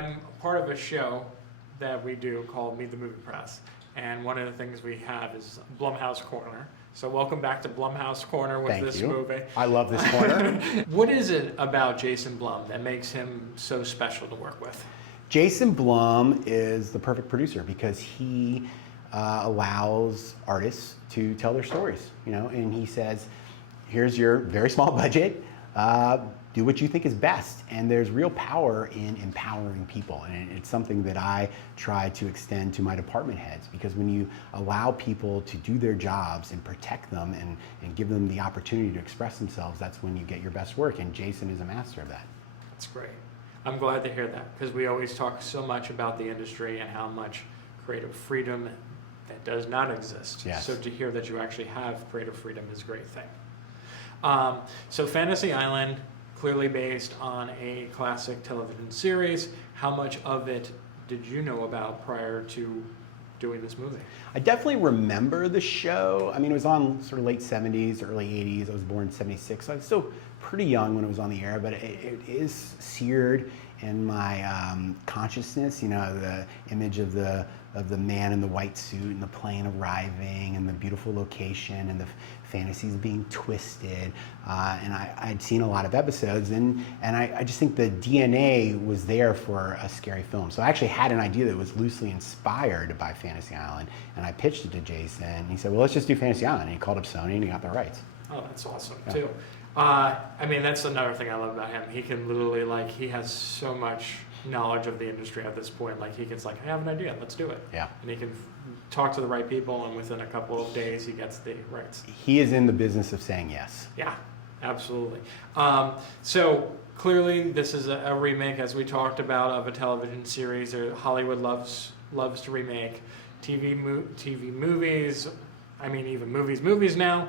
I'm part of a show that we do called Meet the Movie Press. And one of the things we have is Blumhouse Corner. So welcome back to Blumhouse Corner with this movie. I love this corner. What is it about Jason Blum that makes him so special to work with? Jason Blum is the perfect producer because he allows artists to tell their stories, and he says, here's your very small budget, do what you think is best. And there's real power in empowering people. And it's something that I try to extend to my department heads, because when you allow people to do their jobs and protect them and give them the opportunity to express themselves, that's when you get your best work. And Jason is a master of that. That's great. I'm glad to hear that, because we always talk so much about the industry and how much creative freedom that does not exist. Yes. So to hear that you actually have creative freedom is a great thing. So Fantasy Island, clearly based on a classic television series. How much of it did you know about prior to doing this movie? I definitely remember the show. I mean, it was on sort of late 70s, early 80s. I was born in 76, so I was still pretty young when it was on the air, but it is seared in my consciousness, the image of the man in the white suit and the plane arriving and the beautiful location and the fantasies being twisted. And I'd seen a lot of episodes, and I just think the DNA was there for a scary film. So I actually had an idea that was loosely inspired by Fantasy Island, and I pitched it to Jason, and he said, well, let's just do Fantasy Island. And he called up Sony and he got the rights. Oh, that's awesome, too. I mean, that's another thing I love about him. He can literally, he has so much knowledge of the industry at this point. He gets I have an idea, let's do it. Yeah. And he can talk to the right people, and within a couple of days, he gets the rights. He is in the business of saying yes. Yeah, absolutely. So clearly, this is a remake, as we talked about, of a television series that Hollywood loves to remake. TV movies, I mean, even movies now.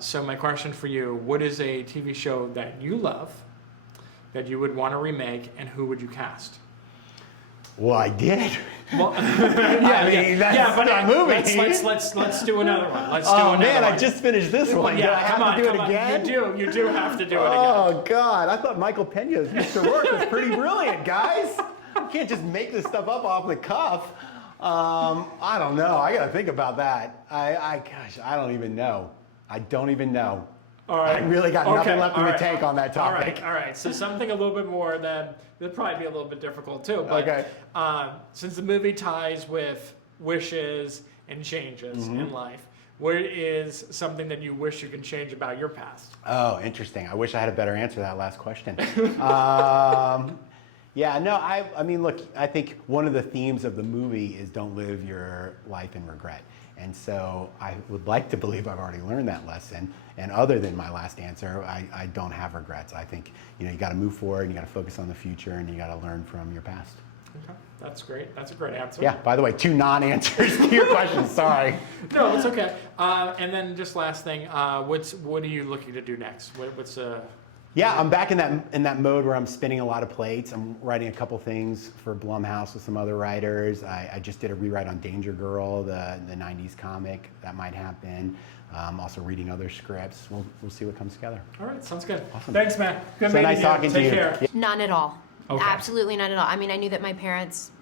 So my question for you, what is a TV show that you love, that you would want to remake, and who would you cast? Well, I did. Well, that's a movie. Let's do another one. Let's do another one. I just finished this one. Yeah, do I have to do it again? You do have to do it again. Oh, God. I thought Michael Pena's Mr. Rourke was pretty brilliant, guys. You can't just make this stuff up off the cuff. I don't know. I got to think about that. Gosh, I don't even know. I don't even know. All right. I really got nothing left in the tank on that topic. All right. So something a little bit more that'd probably be a little bit difficult too. But, okay. Since the movie ties with wishes and changes in life, what is something that you wish you could change about your past? Oh, interesting. I wish I had a better answer to that last question. Yeah, no, I mean, look, I think one of the themes of the movie is don't live your life in regret. And so I would like to believe I've already learned that lesson. And other than my last answer, I don't have regrets. I think, you got to move forward, you got to focus on the future, and you got to learn from your past. Okay, that's great. That's a great answer. Yeah, by the way, 2 non-answers to your question, sorry. No, it's okay. And then just last thing, what are you looking to do next? Yeah, I'm back in that mode where I'm spinning a lot of plates. I'm writing a couple things for Blumhouse with some other writers. I just did a rewrite on Danger Girl, the 90s comic. That might happen. Also reading other scripts. We'll see what comes together. All right, sounds good. Awesome. Thanks, man. Good so meeting nice you. talking to you. Take care. Yeah. None at all. Okay. Absolutely none at all. I mean, I knew that my parents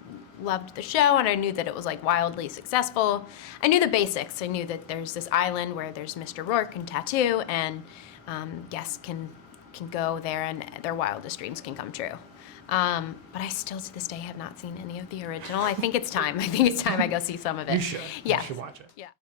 loved the show, and I knew that it was wildly successful. I knew the basics. I knew that there's this island where there's Mr. Rourke and Tattoo, and guests can go there and their wildest dreams can come true. But I still to this day have not seen any of the original. I think it's time. I go see some of it. You should. Yeah. You should watch it. Yeah.